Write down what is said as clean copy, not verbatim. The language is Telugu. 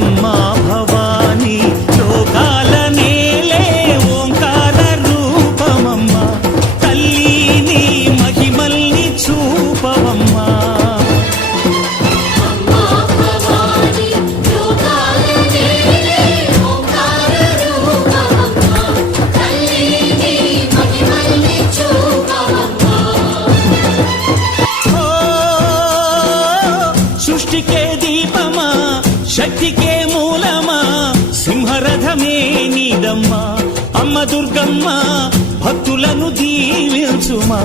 అమ్మా భవానీ లోకాల నేలే ఓంకార రూపమమ్మా తల్లి నీ మహిమల్ని చూపవమ్మా సృష్టికే దీపమా శక్తికే మూలమా సింహరథమే నీదమ్మా అమ్మ దుర్గమ్మ భక్తులను దీవించుమా